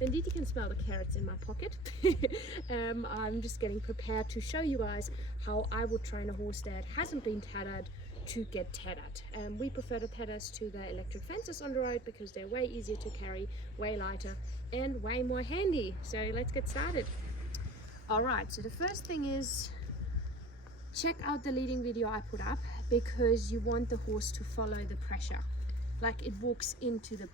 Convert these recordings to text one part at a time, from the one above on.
Banditi can smell the carrots in my pocket. I'm just getting prepared to show you guys how I would train a horse that hasn't been tethered to get tethered. We prefer the tethers to the electric fences on the road because they're way easier to carry, way lighter and way more handy. So let's get started. Alright, so the first thing is check out the leading video I put up, because you want the horse to follow the pressure. Like it walks into the...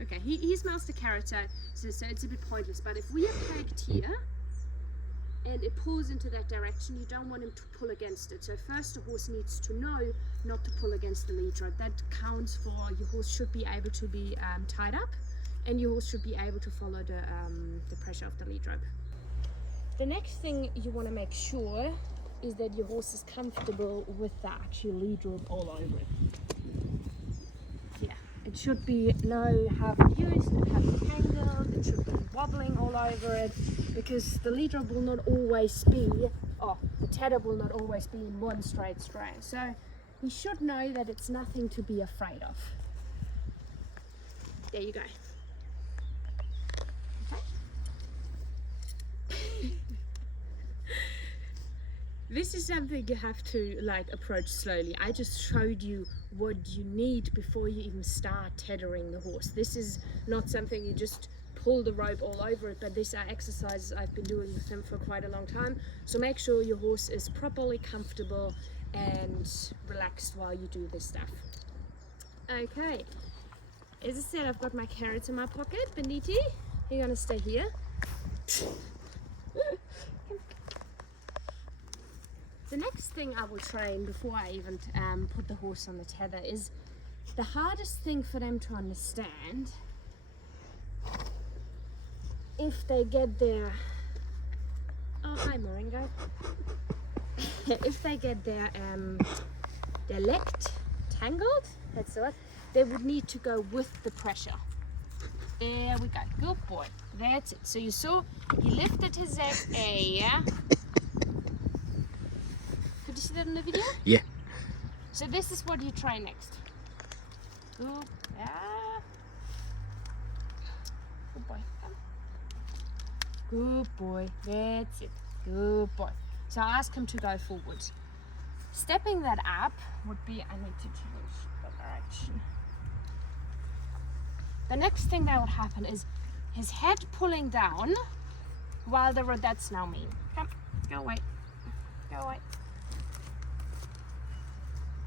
Okay, he smells the carrot, so it's a bit pointless, but if we are pegged here and it pulls into that direction, you don't want him to pull against it. So first the horse needs to know not to pull against the lead rope. That counts for your horse should be able to be tied up, and your horse should be able to follow the pressure of the lead rope. The next thing you want to make sure is that your horse is comfortable with the actual lead rope all over it. It should be no half used, half tangled, it should be wobbling all over it, because the lead rope will not always be, the tether will not always be in one straight strain. So you should know that it's nothing to be afraid of. There you go. Okay. This is something you have to approach slowly. I just showed you what you need before you even start tethering the horse. This is not something you just pull the rope all over it, but these are exercises I've been doing with him for quite a long time. So make sure your horse is properly comfortable and relaxed while you do this stuff. Okay, as I said, I've got my carrots in my pocket. Banditi, you're gonna stay here. The next thing I will train before I even put the horse on the tether is the hardest thing for them to understand. If they get their, oh hi Moringa, if they get their leg tangled, that's the one, they would need to go with the pressure. There we go, good boy, that's it. So you saw he lifted his leg, yeah. Did you see that in the video? Yeah. So this is what you try next. Good, yeah. Good boy. Come. Good boy. That's it. Good boy. So I ask him to go forward. Stepping that up would be, I need to change the direction. The next thing that would happen is his head pulling down while the road, that's now me. Come, go away. Go away.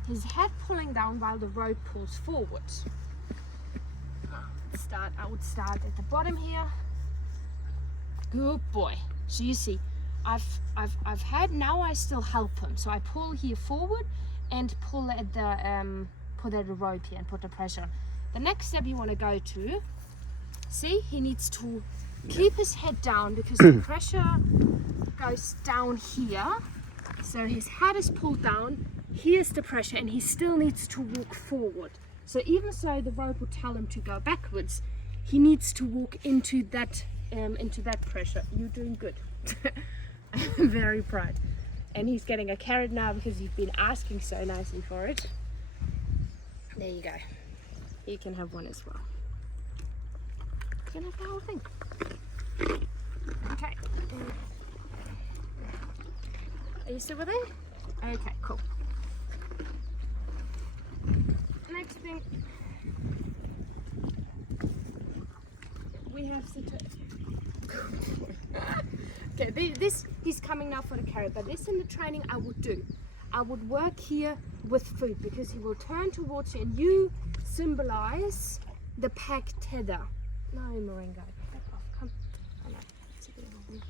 His head pulling down while the rope pulls forward. I would start at the bottom here. Good boy. So you see, I've had, now I still help him. So I pull here forward and pull at the rope here and put the pressure. The next step you want to go to, see, he needs to keep his head down because the pressure goes down here. So his head is pulled down. Here's the pressure, and he still needs to walk forward. So even so the rope would tell him to go backwards, he needs to walk into that pressure. You're doing good. I'm very proud. And he's getting a carrot now because you've been asking so nicely for it. There you go. You can have one as well. You can have the whole thing. Okay. Are you still with it? Okay, cool. Next thing, we have to okay, this he's coming now for the carrot, but this in the training I would do. I would work here with food because he will turn towards you and you symbolize the pack tether. No, Moringa, back off, come. Oh, no. It's a bit of a weird.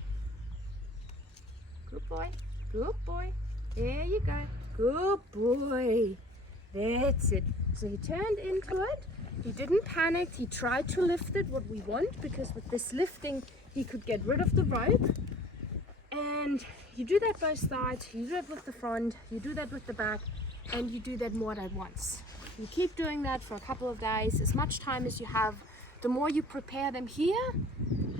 Good boy, good boy. There you go. Good boy. That's it. So he turned into it. He didn't panic. He tried to lift it, what we want, because with this lifting, he could get rid of the rope. And you do that both sides. You do that with the front. You do that with the back. And you do that more than once. You keep doing that for a couple of days. As much time as you have, the more you prepare them here,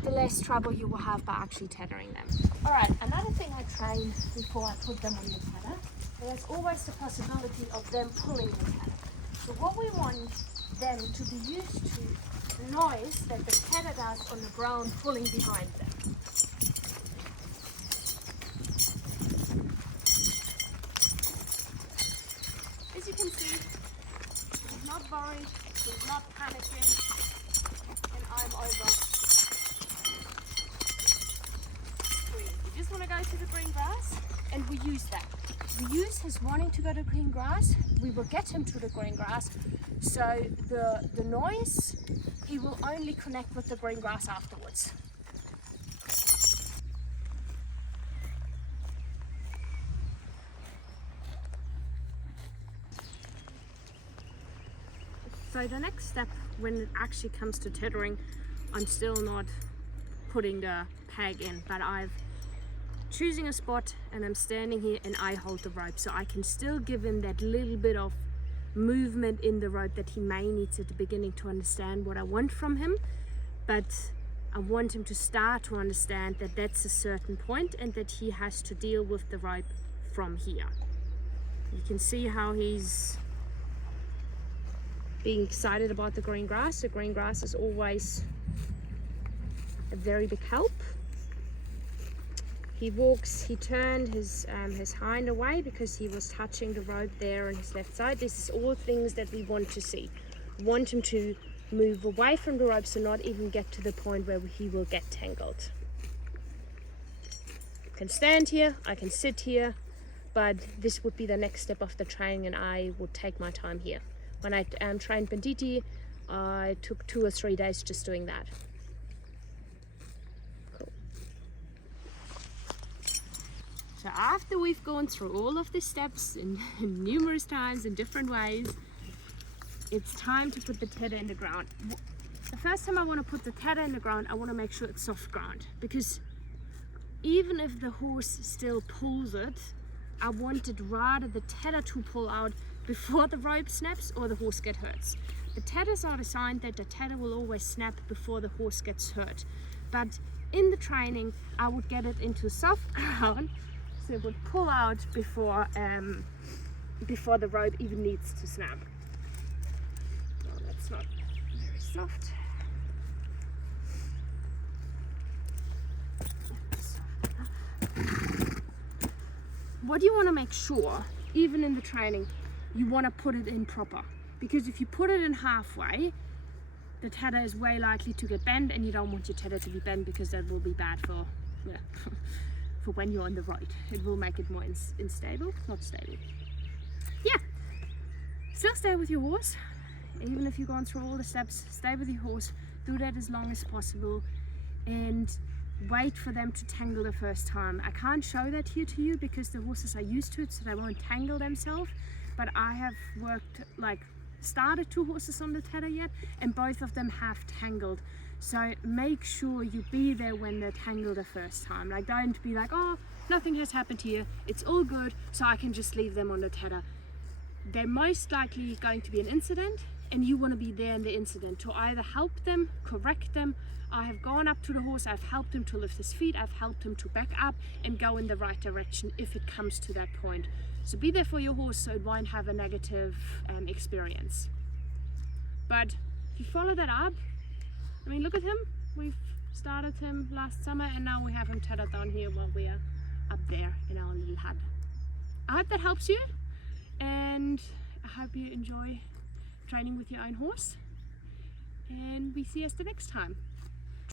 the less trouble you will have by actually tethering them. All right, another thing I train before I put them on the tether, there's always the possibility of them pulling the tether. So what we want them to be used to noise that the tether does on the ground pulling behind them. As you can see, he's not worried, he's not panicking, and I'm over. We just want to go to the green grass, and we use that. We use his wanting to go to green grass, we will get him to the green grass, so the noise, he will only connect with the green grass afterwards. So the next step when it actually comes to tethering, I'm still not putting the peg in, but I'm choosing a spot and I'm standing here and I hold the rope, so I can still give him that little bit of movement in the rope that he may need at the beginning to understand what I want from him, but I want him to start to understand that that's a certain point and that he has to deal with the rope from here. You can see how he's being excited about the green grass. The green grass is always a very big help. He walks, he turned his hind away because he was touching the rope there on his left side. This is all things that we want to see. We want him to move away from the ropes and not even get to the point where he will get tangled. I can stand here, I can sit here, but this would be the next step of the training and I would take my time here. When I trained Banditi, I took 2 or 3 days just doing that. Cool. So after we've gone through all of these steps in numerous times in different ways, it's time to put the tether in the ground. The first time I want to put the tether in the ground, I want to make sure it's soft ground, because even if the horse still pulls it, I wanted rather the tether to pull out before the rope snaps or the horse gets hurt. The tethers are designed that the tether will always snap before the horse gets hurt. But in the training, I would get it into soft ground, so it would pull out before the rope even needs to snap. Well, that's not very soft. What you want to make sure, even in the training, you want to put it in proper, because if you put it in halfway, the tether is way likely to get bent, and you don't want your tether to be bent because that will be bad for for when you're on the road. It will make it more unstable, not stable. Yeah, still stay with your horse. Even if you've gone through all the steps, stay with your horse, do that as long as possible, and wait for them to tangle the first time. I can't show that here to you because the horses are used to it, so they won't tangle themselves. But I have started 2 horses on the tether yet, and both of them have tangled. So make sure you be there when they tangle the first time. Like, don't be like, oh, nothing has happened here, it's all good, so I can just leave them on the tether. They're most likely going to be an incident, and you want to be there in the incident to either help them, correct them. I have gone up to the horse, I've helped him to lift his feet, I've helped him to back up and go in the right direction if it comes to that point. So be there for your horse so it won't have a negative experience. But if you follow that up, I mean, look at him. We've started him last summer and now we have him tethered down here while we are up there in our little hut. I hope that helps you, and I hope you enjoy training with your own horse, and we see us the next time.